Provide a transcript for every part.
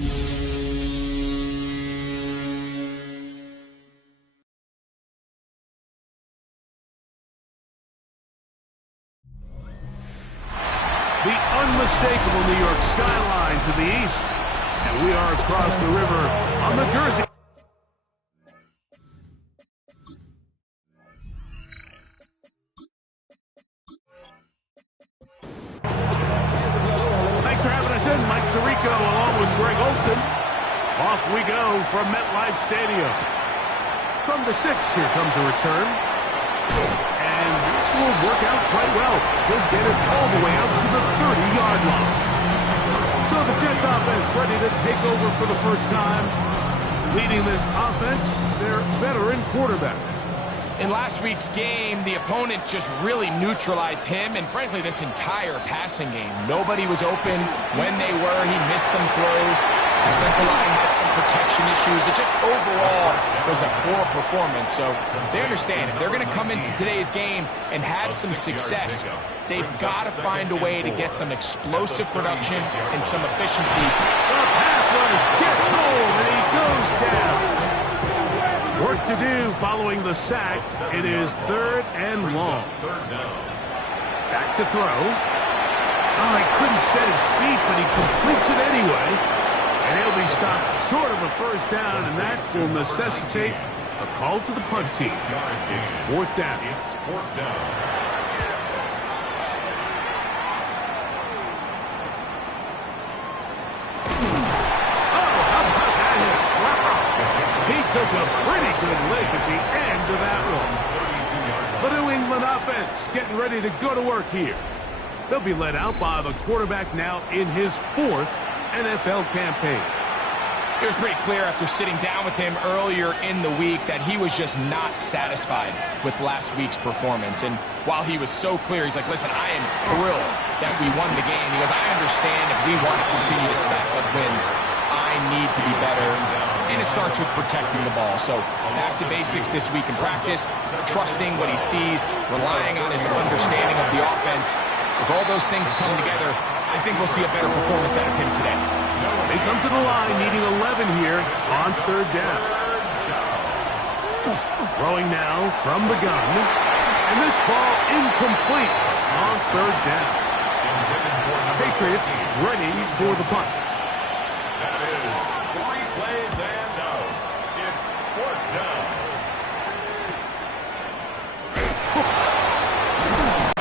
The unmistakable New York skyline to the east. And we are across the river on the Jersey. Thanks for having us in. Mike Tirico along with Greg Olson. Off we go from MetLife Stadium. From the 6, here comes a return. And this will work out quite well. He'll get it all the way out to the 30-yard line. So the Jets offense ready to take over for the first time. Leading this offense, their veteran quarterback. In last week's game, the opponent just really neutralized him and, frankly, this entire passing game. Nobody was open. When they were, he missed some throws. Defensive line had some protection issues. It just overall was a poor performance. So they understand if they're going to come into today's game and have some success, they've got to find a way to get some explosive production and some efficiency. The pass rush gets home, and he goes down. Work to do following the sack. It is 3rd and long. Back to throw. Oh, he couldn't set his feet, but he completes it anyway. And he'll be stopped short of a first down, and that will necessitate a call to the punt team. It's 4th down. He took a pretty good lick at the end of that one. The New England offense getting ready to go to work here. They'll be led out by the quarterback now in his 4th NFL campaign. It was pretty clear after sitting down with him earlier in the week that he was just not satisfied with last week's performance. And while he was so clear, he's like, listen, I am thrilled that we won the game. He goes, I understand if we want to continue to stack up wins, I need to be better. And it starts with protecting the ball. So back to basics this week in practice, trusting what he sees, relying on his understanding of the offense. If all those things come together, I think we'll see a better performance out of him today. They come to the line needing 11 here on 3rd down. Throwing now from the gun. And this ball incomplete on 3rd down. Patriots ready for the punt. That is 3 plays and out. It's 4th down.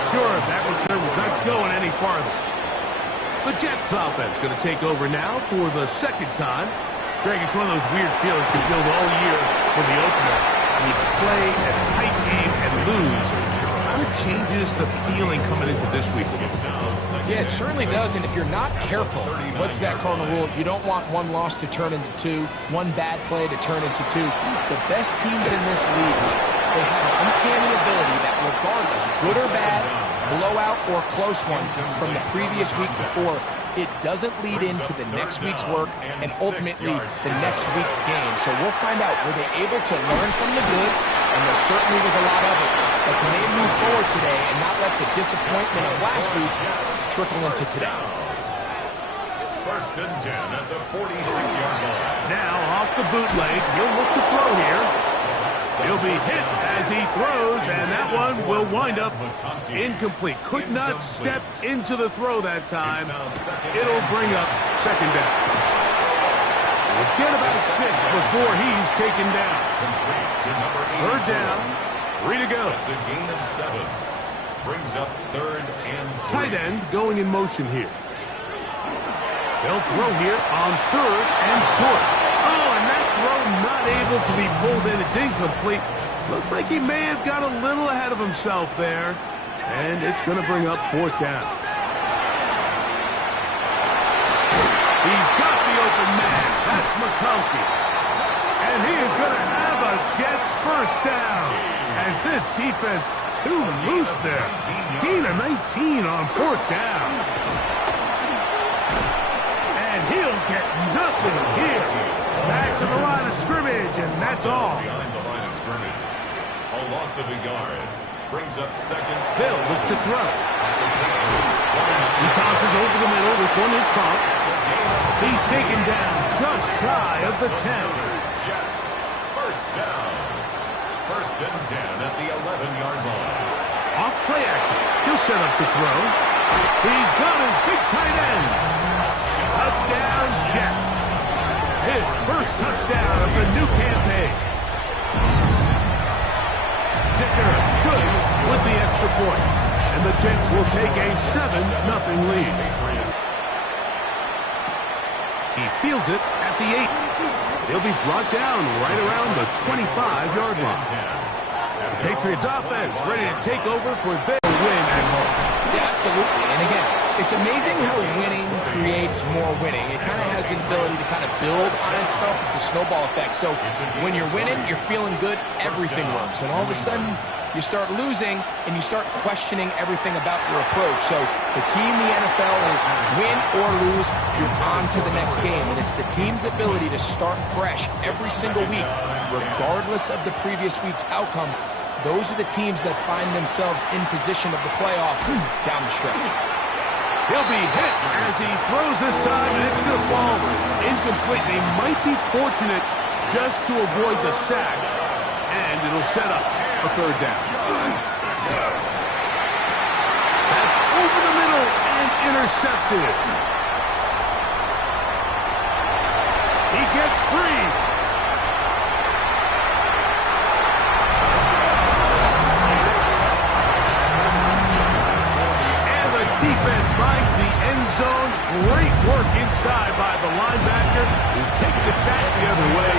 Sure, that return was not going any farther. The Jets offense going to take over now for the 2nd time. Greg, it's one of those weird feelings you feel all year for the opener. You play a tight game and lose. How it changes the feeling coming into this week. Yeah, it certainly does. And if you're not careful, what's that cardinal rule? You don't want one loss to turn into 2, one bad play to turn into 2. The best teams in this league, they have an uncanny ability that regardless, good or bad, blowout or close one from the previous week before, it doesn't lead into the next week's work and ultimately the next week's game. So we'll find out, were they able to learn from the good? And there certainly was a lot of it. But can they move forward today and not let the disappointment of last week trickle into today? 1st and 10 at the 46-yard line. Now off the bootleg, he'll look to throw here. He'll be hit as he throws, and that one will wind up incomplete. Could not step into the throw that time. It'll bring up 2nd down. We'll get about 6 before he's taken down. 3rd down, 3 to go. It's a gain of 7. Brings up 3rd and 3. Tight end going in motion here. They'll throw here on 3rd and short. Oh, and that throw not able to be pulled in. It's incomplete. Looked like he may have got a little ahead of himself there. And it's going to bring up 4th down. He's got the open man. That's McConkey. And he is going to have a Jets 1st down. As this defense too loose there. Gain of 19 on 4th down. And he'll get nothing here. Back to the line of scrimmage, and that's all. Behind the line of scrimmage. A loss of a yard. Brings up 2nd. Bill look to throw. He tosses over the middle. This one is caught. He's taken down just shy of the 10. Jets. First down. First and 10 at the 11-yard line. Off play action. He'll set up to throw. He's got his big tight end. Touchdown, Jets. His first touchdown of the new campaign. Dicker good with the extra point. And the Jets will take a 7-0 lead. He fields it at the 8. He'll be brought down right around the 25-yard line. The Patriots offense ready to take over for their win at home. Yeah, absolutely. And again, it's amazing how winning creates more winning. It kind of has the ability to kind of build on itself. It's a snowball effect. So when you're winning, you're feeling good, everything works. And all of a sudden, you start losing, and you start questioning everything about your approach. So the key in the NFL is win or lose, you're on to the next game. And it's the team's ability to start fresh every single week, regardless of the previous week's outcome. Those are the teams that find themselves in position of the playoffs down the stretch. He'll be hit as he throws this time, and it's going to fall incomplete. They might be fortunate just to avoid the sack, and it'll set up a third down. That's over the middle and intercepted. He gets free. And the defense finds the end zone. Great work inside by the linebacker, who takes it back the other way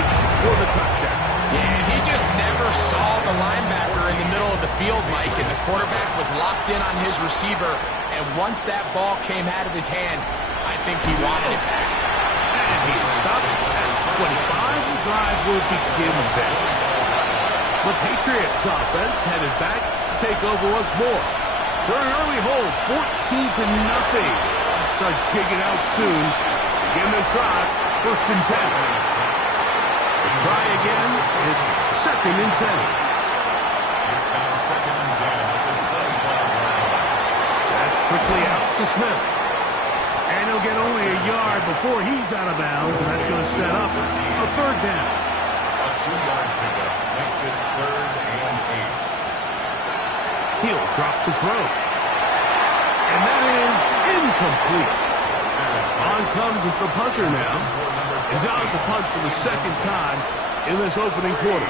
for the touchdown. Yeah, he just never saw the linebacker in the middle of the field, Mike, and the quarterback was locked in on his receiver. And once that ball came out of his hand, I think he wanted it back. And he stopped at 25. The drive will begin then. The Patriots offense headed back to take over once more. They're in early hold, 14-0. They'll start digging out soon. Begin this drive, first and 10. Try again. It's second and 10. It's now second and 10 at the 35-yard line. That's quickly out to Smith. And he'll get only a yard before he's out of bounds, and that's going to set up a third down. A 2-yard pickup makes it third and 8. He'll drop to throw. And that is incomplete. On comes the punter now. And down to punt for the second time in this opening quarter.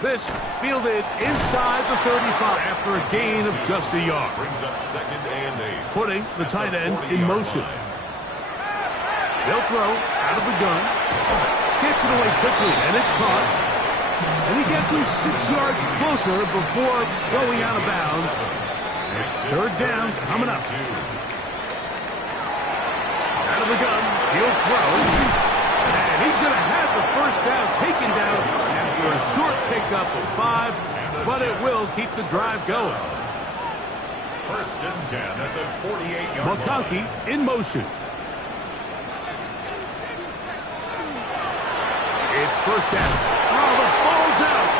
This fielded inside the 35 after a gain of just a yard. Brings up second and 8. Putting the tight end in motion. They'll throw out of the gun. Gets it away quickly, and it's caught. And he gets him 6 yards closer before going out of bounds. It's third down coming up. Out of the gun, he'll throw. And he's going to have the first down taken down after a short pickup of 5, but it will keep the drive going. First and 10 at the 48-yard line. McConkey in motion. It's first down. Oh, the ball's out.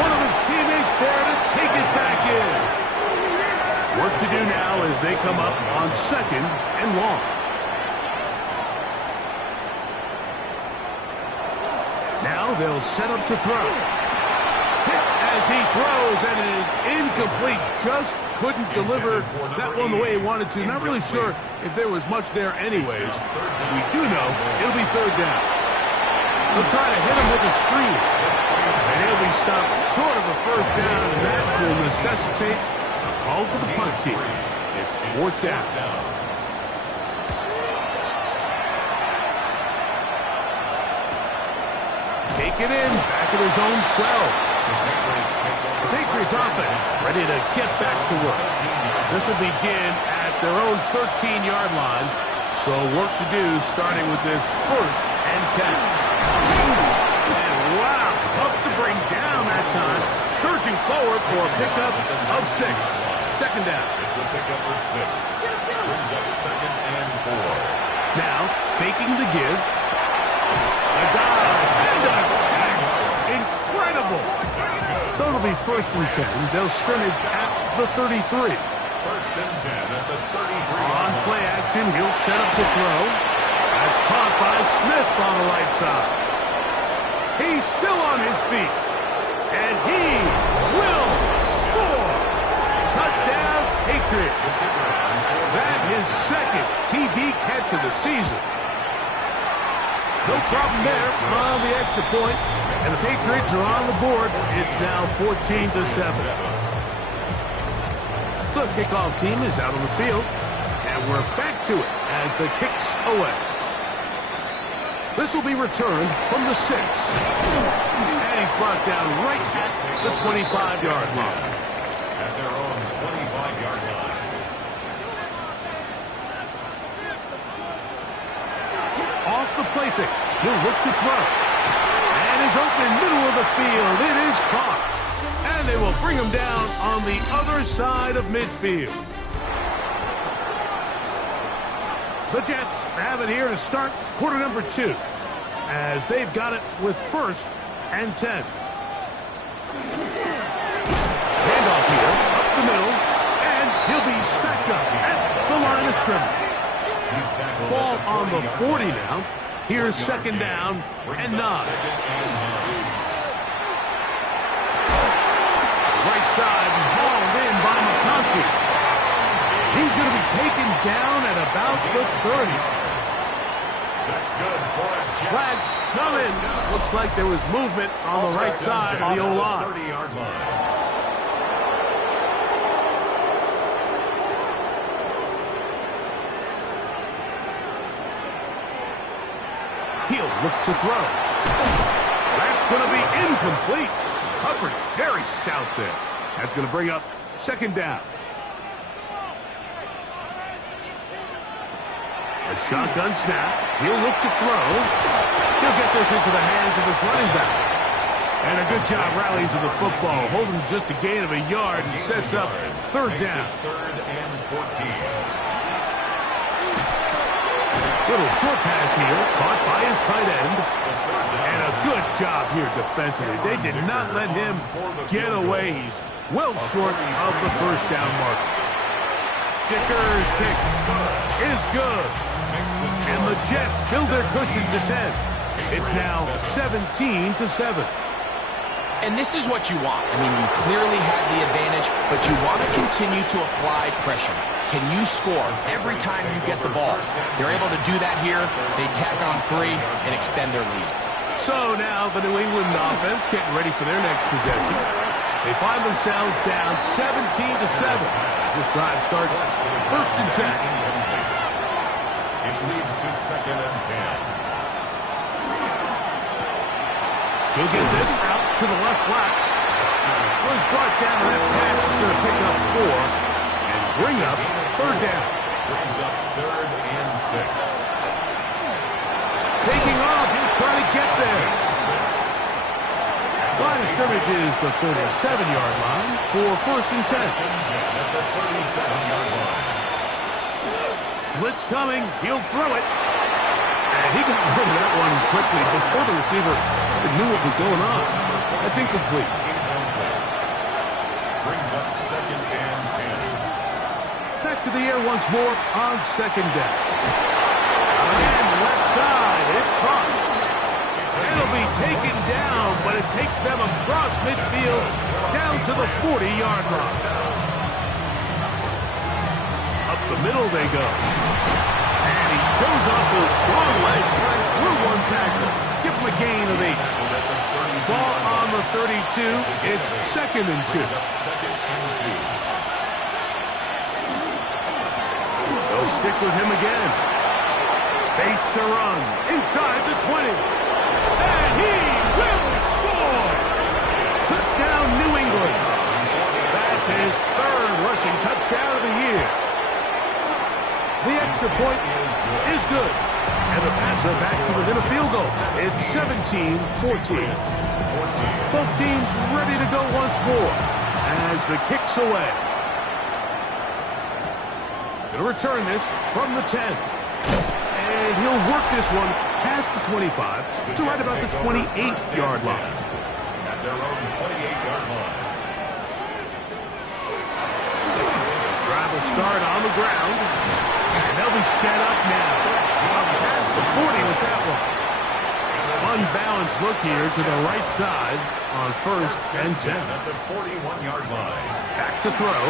One of his teammates there to take it back in. Work to do now as they come up on second and long. Now they'll set up to throw. Hit as he throws, and it is incomplete. Just couldn't deliver that one the way he wanted to. Not really sure if there was much there anyways. We do know it'll be third down. They'll try to hit him with a screen. And he'll be stopped short of a first down, and that will necessitate a call to the punt team. It's fourth down. Take it in, back at his own 12. The Patriots offense ready to get back to work. This will begin at their own 13-yard line. So work to do starting with this first and 10. And wow, tough to bring down that time. Surging forward for a pickup of 6. Second down. It's a pickup of 6. Brings up second and 4. Now, faking the give. A dive and a catch. Incredible. So it'll be first and 10. They'll scrimmage at the 33. first and 10 at the 33. On play action, he'll set up to throw. That's caught by Smith on the right side. He's still on his feet. And he will score. Touchdown, Patriots. That is second TD catch of the season. No problem there on the extra point. And the Patriots are on the board. It's now 14-7. The kickoff team is out on the field. And we're back to it as the kick's away. This will be returned from the 6. And he's brought down right at the 25-yard line. At their own 25-yard line. Off the play fake. He'll look to throw. And is open middle of the field. It is caught. And they will bring him down on the other side of midfield. The Jets have it here to start quarter number 2, as they've got it with first and 10. Handoff here, up the middle, and he'll be stacked up at the line of scrimmage. Ball on the 40 now. Here's second down and 9. Right side hauled in by McConkey. He's going to be taken down at about the 30. That's good for a Jets. Flags coming. Looks like there was movement on the right side of the O-line. 30-yard line. He'll look to throw. That's going to be incomplete. Coverage very stout there. That's going to bring up second down. A shotgun snap. He'll look to throw. He'll get this into the hands of his running back. And a good job rallying to the football. Holding just a gain of a yard and sets up third down. Third and 14. Little short pass here. Caught by his tight end. And a good job here defensively. They did not let him get away. He's well short of the first down mark. Dicker's kick is good. And the Jets build their cushion to 10. It's now 17-7. And this is what you want. I mean, you clearly have the advantage, but you want to continue to apply pressure. Can you score every time you get the ball? They're able to do that here. They tack on 3 and extend their lead. So now the New England offense getting ready for their next possession. They find themselves down 17-7. This drive starts first and 10. It leads to second and 10. He'll get this out to the left flat. Was brought down. That pass is going to pick up 4 and bring up third down. Brings up third and 6. Taking off. He'll try to get there. Line of scrimmage is the 37-yard line for first and 10. At the 37-yard line. Blitz coming. He'll throw it. And he got rid of that one quickly before the receiver knew what was going on. That's incomplete. Brings up second and 10. Back to the air once more on second down. Again, left side. It's caught. It'll be taken down, but it takes them across midfield down to the 40-yard line. Up the middle they go. And he shows off those strong legs right through one tackle. Give him a gain of 8. Ball on the 32. It's second and 2. They'll stick with him again. Space to run. Inside the 20. And he will score! Touchdown, New England. That's his third rushing touchdown of the year. The extra point is good. And the Pats are back to within a field goal. It's 17-14. Both teams ready to go once more as the kick's away. Going to return this from the 10. And he'll work this one past the 25 to right about the 28-yard line. At their own 28-yard line. drive will start on the ground. And they'll be set up now. Past the 40 with that one. Unbalanced look here to the right side on 1st and 10. At the 41-yard line. Back to throw.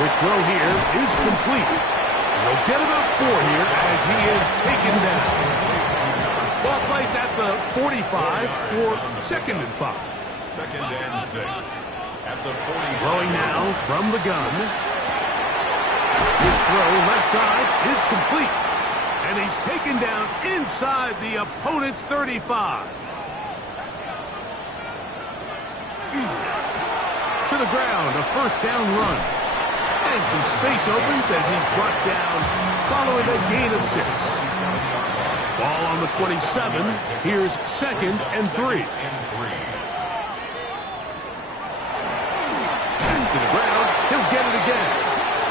Quick throw here is complete. They'll get about 4 here as he is taken down. Ball placed at the 45 for 2nd and 5. 2nd and 6. At the 40. Throwing now from the gun. His throw left side is complete. And he's taken down inside the opponent's 35. To the ground, a 1st down run. And some space opens as he's brought down following a gain of 6. Ball on the 27. Here's 2nd and 3. Back to the ground. He'll get it again.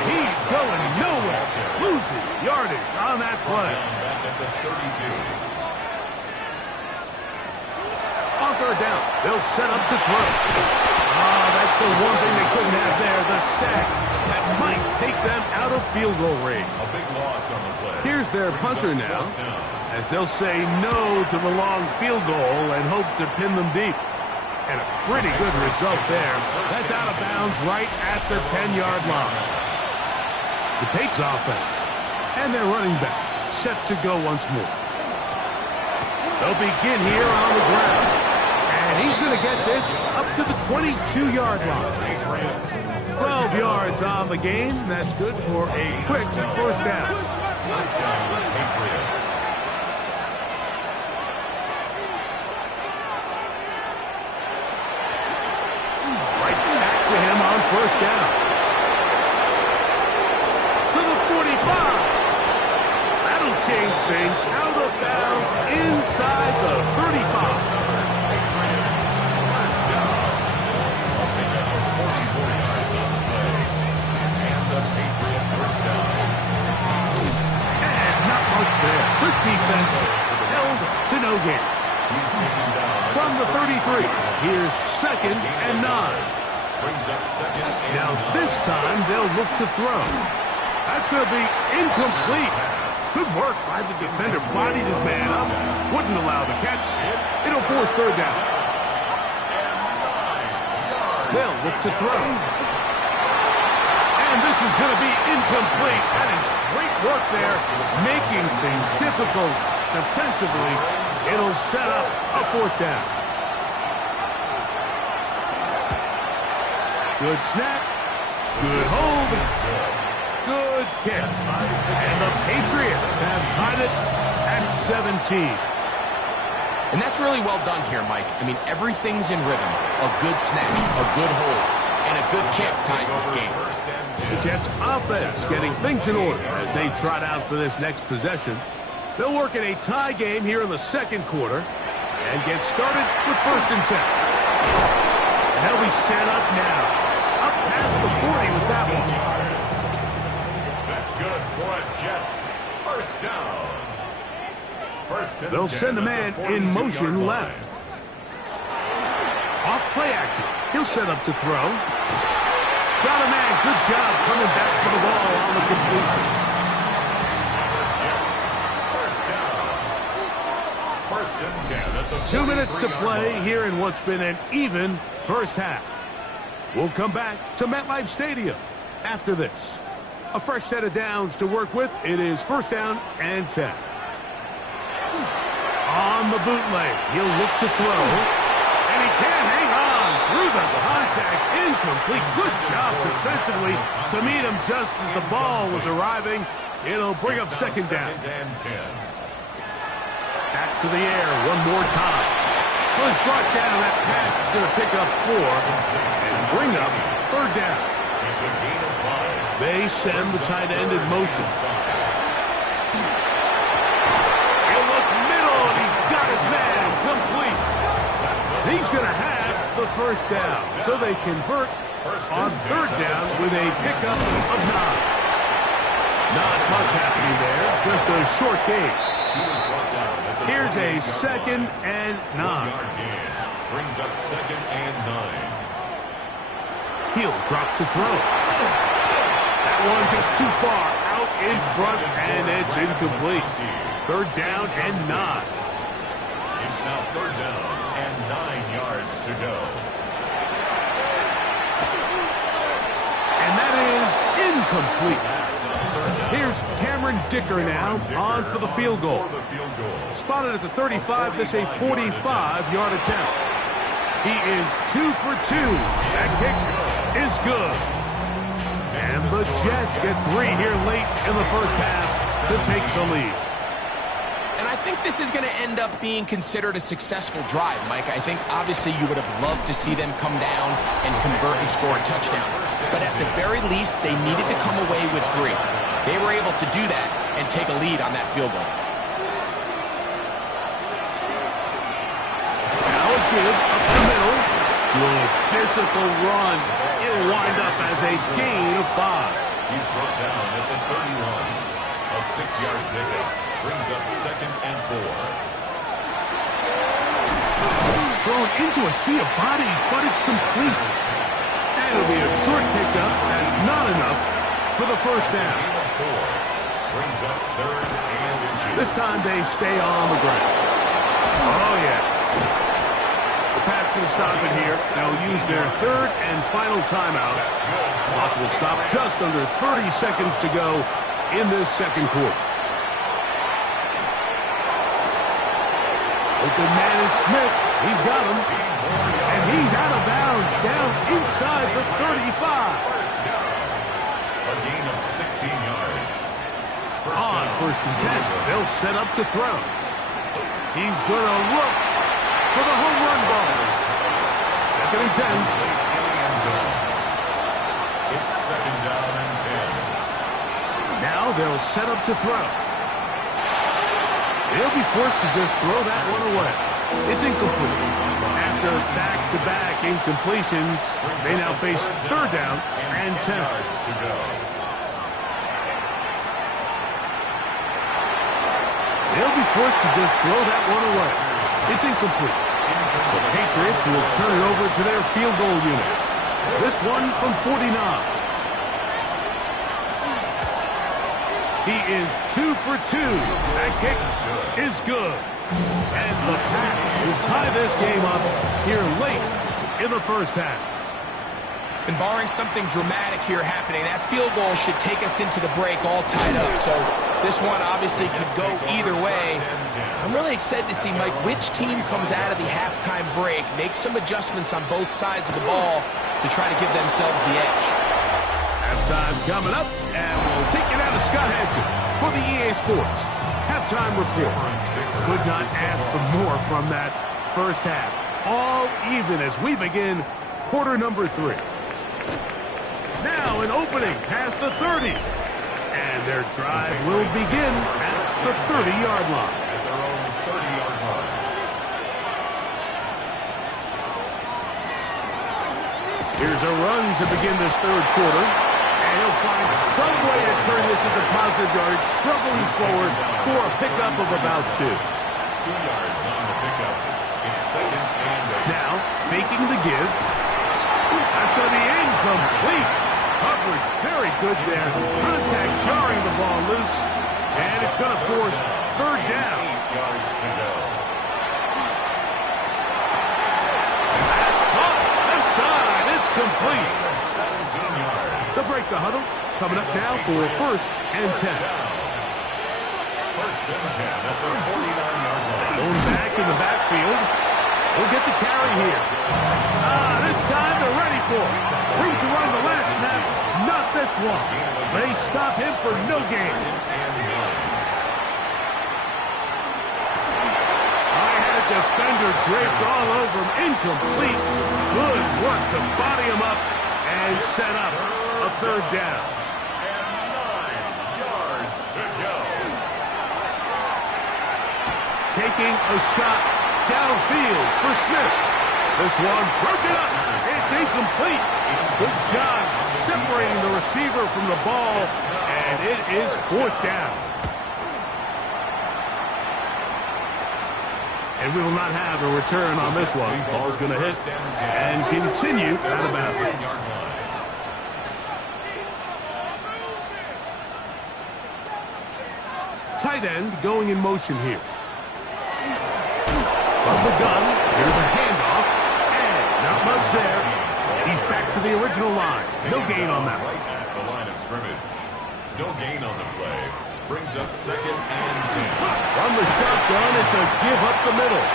He's going nowhere. Losing yardage on that play. Back at the 32. On 3rd down, they'll set up to throw. That's the one thing they couldn't have there, the sack. That might take them out of field goal range. A big loss on the play. Here's their punter now, as they'll say no to the long field goal and hope to pin them deep. And a pretty good result there. That's out of bounds right at the 10-yard line. The Patriots offense and their running back set to go once more. They'll begin here on the ground. And he's going to get this up to the 22-yard line. 12 yards on the game. That's good for a quick 1st down. First down, Patriots. Right back to him on 1st down. To the 45. That'll change things. Out of bounds inside the 35. There. Good defense held to no gain. From the 33, here's 2nd and 9. Now this time they'll look to throw. That's going to be incomplete. Good work by the defender. Bodied his man up. Wouldn't allow the catch. It'll force 3rd down. They'll look to throw. And this is going to be incomplete. That is great work there, making things difficult defensively. It'll set up a 4th down. Good snap. Good hold. Good kick. And the Patriots have tied it at 17. And that's really well done here, Mike. I mean, everything's in rhythm. A good snap, a good hold, and a good kick ties this game. The Jets offense getting things in order as they trot out for this next possession. They'll work in a tie game here in the 2nd quarter and get started with 1st and 10. And they'll be set up now. Up past the 40 with that one. That's good for a Jets. 1st down. They'll send a man in motion left. Off play action. He'll set up to throw. Got a man. Good job coming back for the ball on the completion. Jets. 1st and 10 at the 2 minutes to play here in what's been an even 1st half. We'll come back to MetLife Stadium after this. A fresh set of downs to work with. It is 1st down and 10. On the bootleg, he'll look to throw. And he can't hang on through the contact. Incomplete. Good job defensively to meet him just as the ball was arriving. It'll bring up 2nd down. Back to the air one more time. Was brought down. That pass is going to pick up 4 and bring up 3rd down. They send the tight end in motion. He'll look middle, and he's got his man complete. He's going to have the 1st down, so they convert on 3rd down with a pickup of 9. Not much happening there, just a short gain. Here's a 2nd and 9. Brings up 2nd and 9. He'll drop to throw. That one just too far out in front, and it's incomplete. Third down and 9. It's now third down and 9 yards to go. And that is incomplete. Here's Cameron Dicker now on for the field goal. Spotted at the 35, this a 45-yard attempt. He is 2 for 2. That kick is good. And the Jets get 3 here late in the first half to take the lead. And I think this is going to end up being considered a successful drive, Mike. I think obviously you would have loved to see them come down and convert and score a touchdown. But at the very least, they needed to come away with 3. They were able to do that and take a lead on that field goal. Now a give up the middle. Good physical run. It'll wind up as a gain of 5. He's brought down at the 31. A 6-yard pickup brings up 2nd and 4. Thrown into a sea of bodies, but it's complete. And it'll be a short pickup. That's not enough for the first down. Brings up 3rd and inches. This time they stay on the ground. Oh, yeah. The Pats going to stop it here. They'll use their 3rd and final timeout. Clock will stop just under 30 seconds to go in this second quarter. Open man is Smith. He's got him. And he's out of bounds down inside the 35. A gain of 16 yards. On 1st and 10, they'll set up to throw. He's going to look for the home run ball. 2nd and 10. It's 2nd down and 10. Now they'll set up to throw. They'll be forced to just throw that one away. It's incomplete. After back-to-back incompletions, they now face 3rd down and 10. They'll be forced to just throw that one away. It's incomplete. The Patriots will turn it over to their field goal unit. This one from 49. He is 2 for 2. That kick is good. And the Pats will tie this game up here late in the first half. And barring something dramatic here happening, that field goal should take us into the break all tied up. So this one obviously could go either way. I'm really excited to see, Mike, which team comes out of the halftime break, make some adjustments on both sides of the ball to try to give themselves the edge. Halftime coming up, and we'll take it out of Scott Hansen for the EA Sports Halftime Report. Could not ask for more from that first half. All even as we begin quarter number 3. Now an opening past the 30. And their drive will begin at the 30-yard line. At their own 30-yard line. Here's a run to begin this third quarter. And he'll find some way to turn this into positive yardage, struggling forward for a pickup of about 2. 2 yards on the pickup. It's 2nd and 8. Now, faking the give. That's going to be incomplete. Coverage very good there. Contact jarring the ball loose. And it's going to force 3rd down. 8 yards to go. That's caught. Left side. It's complete. 17 yards. They'll break the huddle. Coming up now for 1st and 10. 1st and 10 at the 49-yard line. Going back in the backfield. We'll get the carry here. This time they're ready for it. Room to run the last snap. Not this one. They stop him for no gain. I had a defender draped all over him. Incomplete. Good work to body him up and set up a 3rd down. And 9 yards to go. Taking a shot downfield for Smith. This one broken up. It's incomplete. Good job separating the receiver from the ball, and it is 4th down. And we will not have a return on this one. Ball's going to hit and continue out of bounds. tight end going in motion here. From the gun, here's a handoff, and not much there. He's back to the original line. No gain on that. Right at the line of scrimmage. No gain on the play. Brings up 2nd and 10. From the shotgun, it's a give up the middle.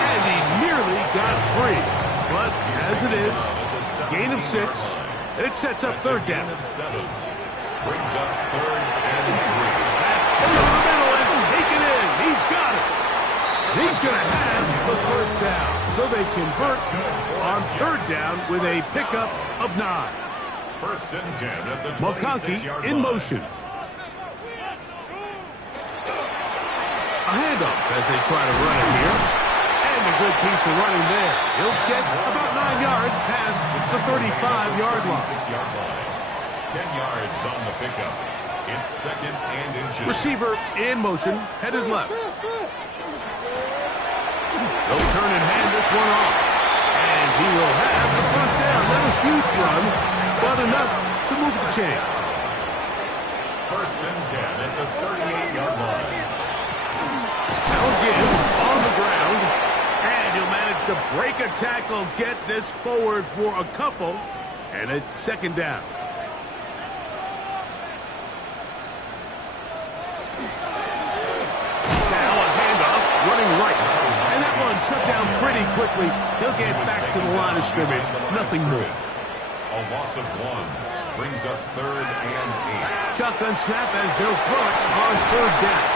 And he nearly got free. But as it is, gain of 6. It sets up 3rd down. Gain of 7. Brings up 3rd and 3. That's over the middle and taken in. He's got it. He's going to have the 1st down. So they convert on 3rd down with a pickup of 9. 1st and 10 at the 26-yard line. in motion. A handoff as they try to run it here. And a good piece of running there. He'll get about 9 yards past the 35-yard line. 6-yard line. 10 yards on the pickup. It's 2nd and inches. Receiver in motion, headed left. They'll turn and hand this one off. And he will have the 1st down. Not a huge run, but enough to move the chain. 1st and 10 at the 38-yard line. Now again, on the ground. And he'll manage to break a tackle, get this forward for a couple. And it's 2nd down. Now a handoff, running right. And that one shut down pretty quickly. He'll get back to the line of scrimmage. Nothing more. A loss of 1. Brings up 3rd and 8. Shotgun snap as they'll throw it on 3rd down.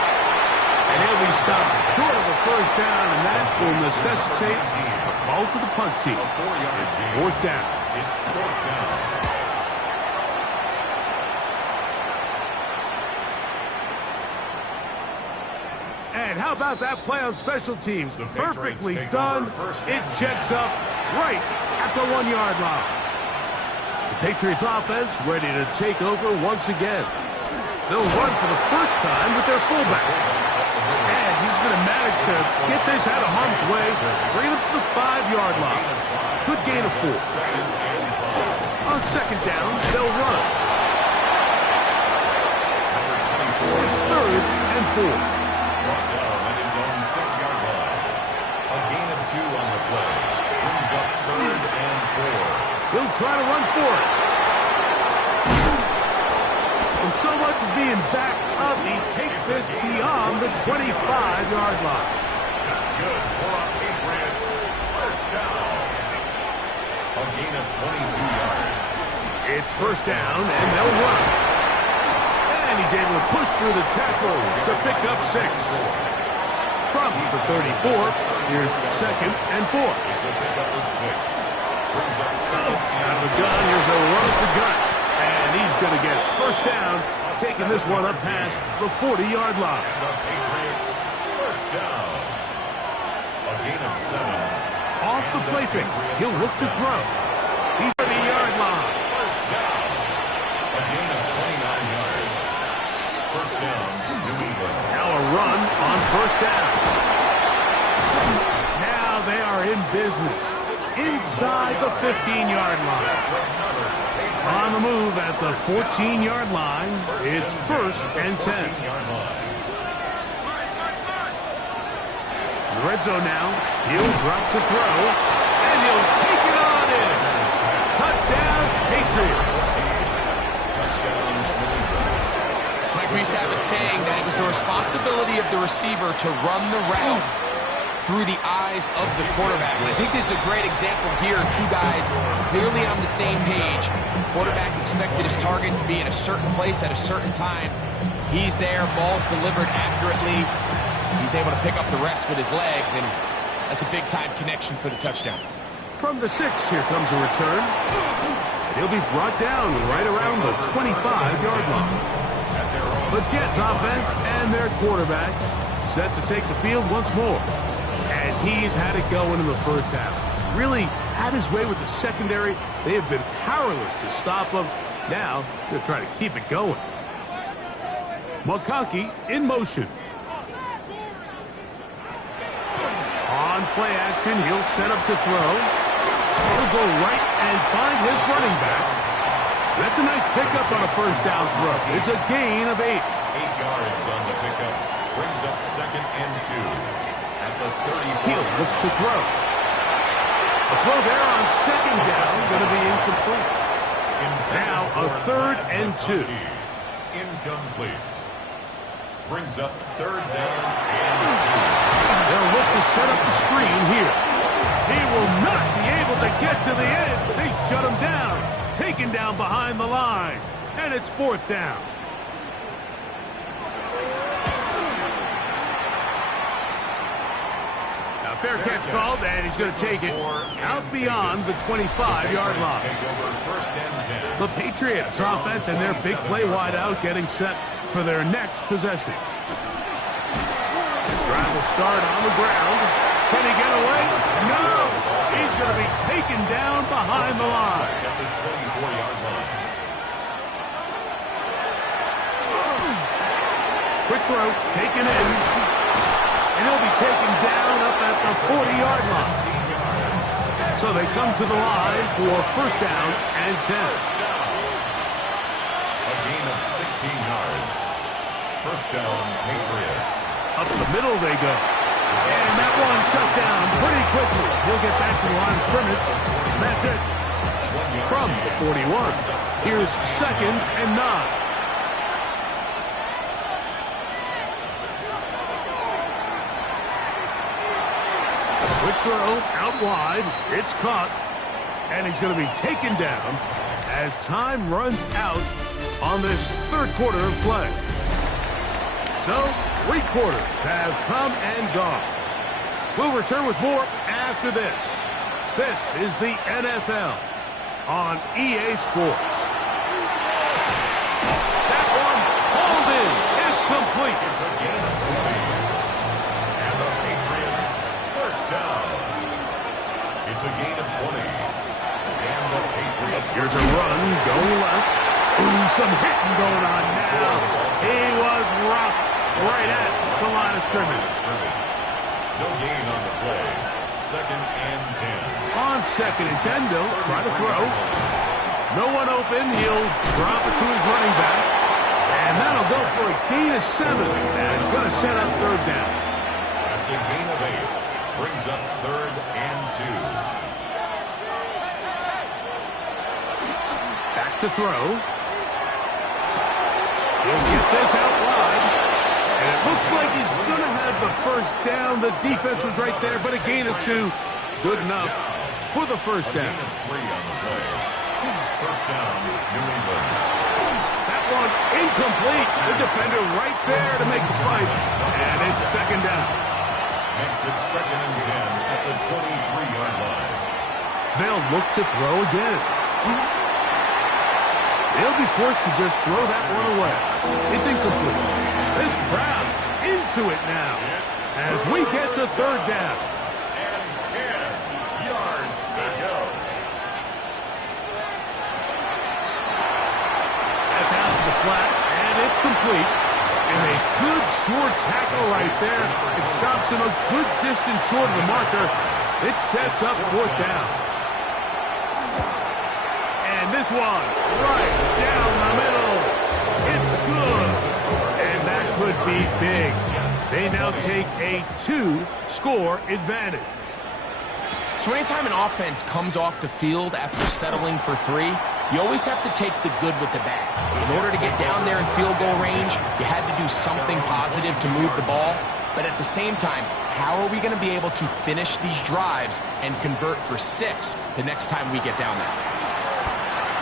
And he'll be stopped short of a 1st down, and that will necessitate a call to the punt team. It's 4th down. It's 4th down. And how about that play on special teams? The Patriots Perfectly take done. over 1st It and checks up right at the 1-yard line. The Patriots offense ready to take over once again. They'll run for the first time with their fullback. And he's going to manage to get this out of harm's way, bring it up to the 5-yard line. Good gain of 4. On 2nd down, they'll run. It's 3rd and 4. Brought down at his own 6-yard line. A gain of 2 on the play. Brings up 3rd and 4. He'll try to run for it. And so much of being backed up, he takes this beyond the 25-yard line. That's good for a Patriots 1st down. A gain of 22 yards. It's 1st down, and they'll run. And he's able to push through the tackles to pick up 6. From the 34, here's 2nd and 4. It's a pickup of 6. Brings up 7th Out of the gun, here's a run at the gut. And he's going to get 1st down, taking this one up past the 40-yard line. and the Patriots 1st down. A gain of 7. Off the play fake, he'll look to throw. He's at the yard line. 1st down. A gain of 29 yards. 1st down, New England. Now a run on 1st down. Now they are in business. Inside the 15-yard line. On the move at the 14-yard line, it's 1st and 10. The red zone now. He'll drop to throw, and he'll take it on in. Touchdown, Patriots. Mike, we used to have a saying that it was the responsibility of the receiver to run the route through the eyes of the quarterback. And I think this is a great example here. 2 guys clearly on the same page. Quarterback expected his target to be in a certain place at a certain time. He's there, ball's delivered accurately. He's able to pick up the rest with his legs, and that's a big-time connection for the touchdown. From the 6, here comes a return. And he'll be brought down right around the 25-yard line. The Jets offense and their quarterback set to take the field once more. And he's had it going in the 1st half. Really had his way with the secondary. They have been powerless to stop him. Now they're trying to keep it going. McConkey in motion. On play action, he'll set up to throw. He'll go right and find his running back. That's a nice pickup on a 1st down throw. It's a gain of 8. 8 yards on the pickup. Brings up 2nd and 2 at the 34. He'll look to throw. A throw there on 2nd down, going to be incomplete. Now a 3rd and 2. Incomplete. Brings up 3rd down and 2. They'll look to set up the screen here. He will not be able to get to the end. They shut him down. Taken down behind the line. And it's 4th down. Now fair catch called, and he's going to take it out beyond the 25-yard line. The Patriots offense and their big play wideout getting set for their next possession. Drive will start on the ground. Can he get away? No! He's going to be taken down behind the line. At the 24-yard line. Quick throw, taken in. And he'll be taken down up at the 40-yard line. So they come to the line for 1st down and 10. A gain of 16 yards. 1st down, Patriots. Up the middle they go. And that one shut down pretty quickly. He'll get back to the line of scrimmage. That's it. From the 41. Here's 2nd and 9. Quick throw out wide. It's caught. And he's going to be taken down as time runs out on this 3rd quarter of play. So, 3 quarters have come and gone. We'll return with more after this. This is the NFL on EA Sports. That one hauled in. It's complete. It's a gain of 3. And the Patriots, 1st down. It's a gain of 20. And the Patriots. Here's a run going left. Ooh, some hitting going on now. He was rocked right at the line of scrimmage. No gain on the play. 2nd and 10. On 2nd and 10, they'll try to throw. No one open. He'll drop it to his running back. And that'll go for a gain of 7. And it's going to set up 3rd down. That's a gain of 8. Brings up 3rd and 2. Back to throw. He'll get this out wide. And it looks like he's going to have the 1st down. The defense was right there, but a gain of 2. Good enough for the 1st down. A gain of 3 on the play. 1st down, New England. That one incomplete. The defender right there to make the fight. And it's 2nd down. Makes it 2nd and 10 at the 23-yard line. They'll look to throw again. They'll be forced to just throw that one away. It's incomplete. This crowd into it now as we get to 3rd down. And 10 yards to go. That's out to the flat, and it's complete. And a good short tackle right there. It stops him a good distance short of the marker. It sets up 4th down. And this one right down the middle. It's good. And that could be big. They now take a 2-score advantage. So anytime an offense comes off the field after settling for 3, you always have to take the good with the bad. In order to get down there in field goal range, you had to do something positive to move the ball. But at the same time, how are we going to be able to finish these drives and convert for 6 the next time we get down there?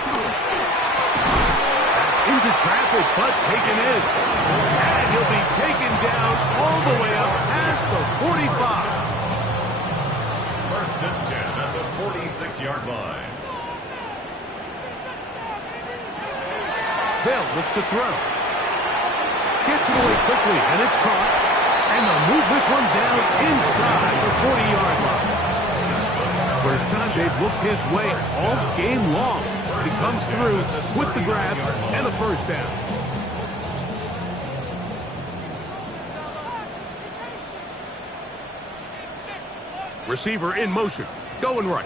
That's into traffic, but taken in. And he'll be taken down all the way up past the 45. 1st and 10 at the 46-yard line. They'll look to throw. Gets it away quickly, and it's caught. And they'll move this one down inside the 40-yard line. First time they've looked his way all game long. He comes through with the grab and a 1st down. Receiver in motion, going right.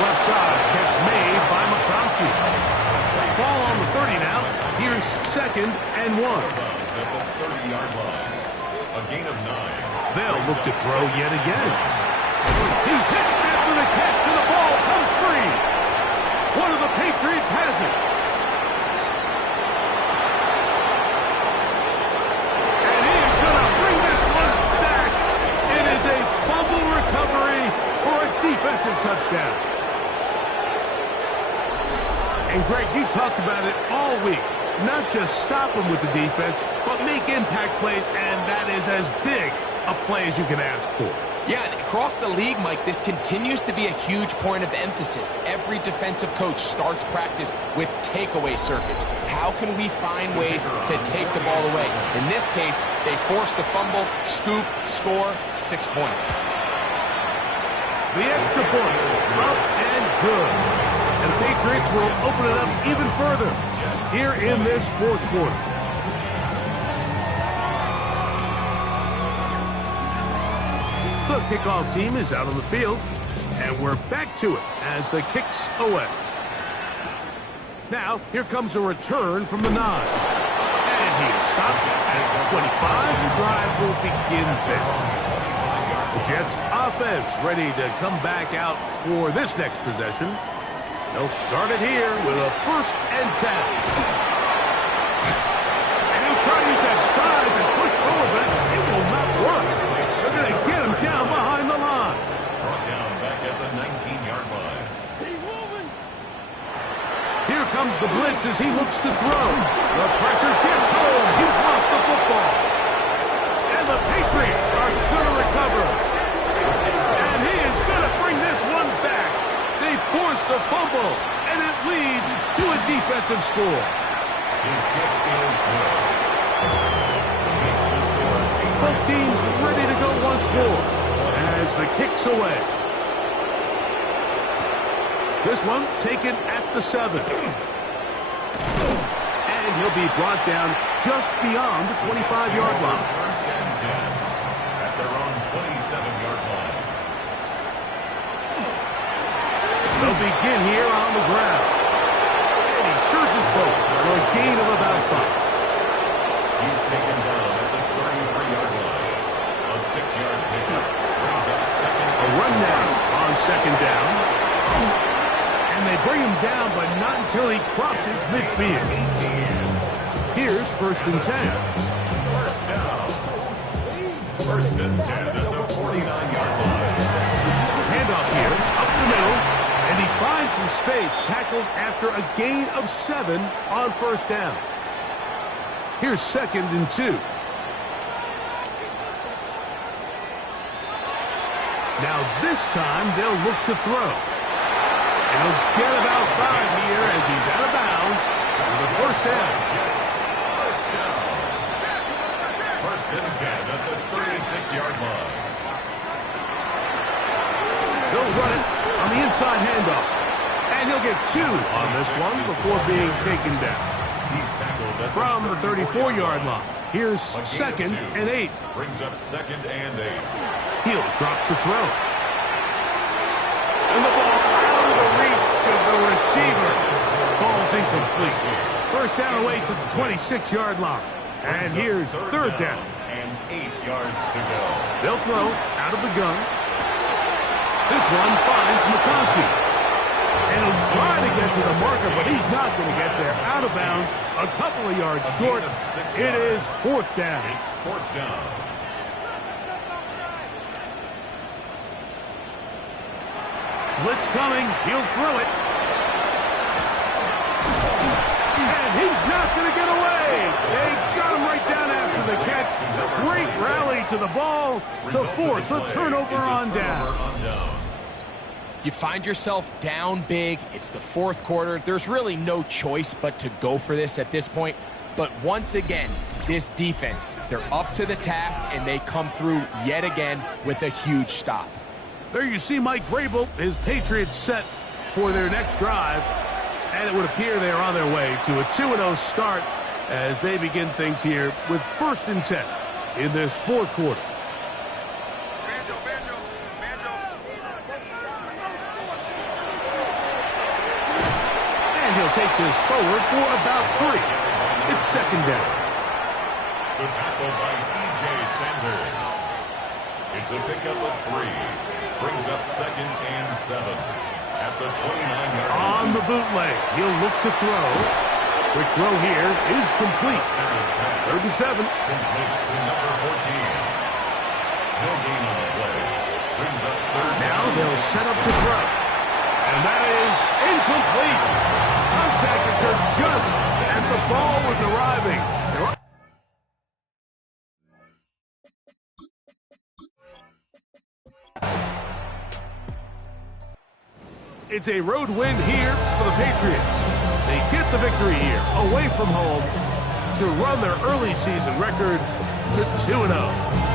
Left side, catch made by McConkey. Ball on the 30 now. Here's 2nd and 1. At the 30-yard line. A gain of 9. They'll look to throw yet again. He's hit after the catch, and the ball comes free. One of the Patriots has it. And he is going to bring this one back. It is a fumble recovery for a defensive touchdown. And Greg, you talked about it all week. Not just stop them with the defense, but make impact plays, and that is as big a play as you can ask for. Yeah, and across the league, Mike, this continues to be a huge point of emphasis. Every defensive coach starts practice with takeaway circuits. How can we find ways to take the ball away? In this case, they forced the fumble, scoop, score, 6 points. The extra point, up and good. And the Patriots will open it up even further here in this 4th quarter. The kickoff team is out on the field, and we're back to it as the kicks away. Now, here comes a return from the 9. And he is stopped at the 25. The drive will begin there. The Jets offense ready to come back out for this next possession. They'll start it here with a 1st and 10. And he'll try to use that size and push forward, but it will not work. They're going to get him down behind the line. Brought down back at the 19-yard line. Here comes the blitz as he looks to throw. The pressure gets home. He's lost the football. And the Patriots are going to recover. And he is going to bring this one back. They force the fumble, and it leads to a defensive score. His kick is good. Makes the score. Both teams ready to go once more as the kick's away. This one taken at the 7. And he'll be brought down just beyond the 25-yard line. 1st and 10 at their own 27-yard line. They'll begin here on the ground. And he surges forward for a gain of about 5. He's taken down at the 33-yard line. A 6-yard pitch brings up 2nd. A run now on 2nd down. And they bring him down, but not until he crosses midfield. Here's 1st and 10. 1st down. 1st and 10 at the 49-yard line. Handoff here, up the middle. And he finds some space, tackled after a gain of 7 on 1st down. Here's 2nd and 2. Now this time they'll look to throw. And he'll get about 5 here as he's out of bounds for the 1st down. 1st and 10 at the 36-yard line. He'll run it on the inside handoff. And he'll get 2 on this one before being taken down. He's tackled at From the 34-yard line. Here's 2nd and 8. Brings up 2nd and 8. He'll drop to throw. And the ball out of the reach of the receiver. Ball's incomplete. 1st down away to the 26-yard line. And here's 3rd down. And 8 yards to go. They'll throw out of the gun. This one finds McConkey. And he'll try to get to the marker, but he's not going to get there. Out of bounds, a couple of yards short. It is 4th down. It's 4th down. Blitz coming. He'll throw it. And he's not going to get away. They got him right down after the catch. Great rally to the ball to force a turnover on down. You find yourself down big. It's the 4th quarter. There's really no choice but to go for this at this point. But once again, this defense, they're up to the task, and they come through yet again with a huge stop. There you see Mike Vrabel, his Patriots set for their next drive. And it would appear they're on their way to a 2-0 start as they begin things here with 1st and 10 in this 4th quarter. And he'll take take this forward for about 3. It's second down. The tackle by T.J. Sanders. It's a pickup of 3. Brings up 2nd and 7 at the 29-yard line. On the bootleg, he'll look to throw. Quick throw here is complete. 3rd and 7. Complete to number 14. No gain on the play. Brings up 3rd. Now they'll set up to throw. And that is incomplete. Contact occurred just as the ball was arriving. It's a road win here for the Patriots. They get the victory here, away from home, to run their early season record to 2-0.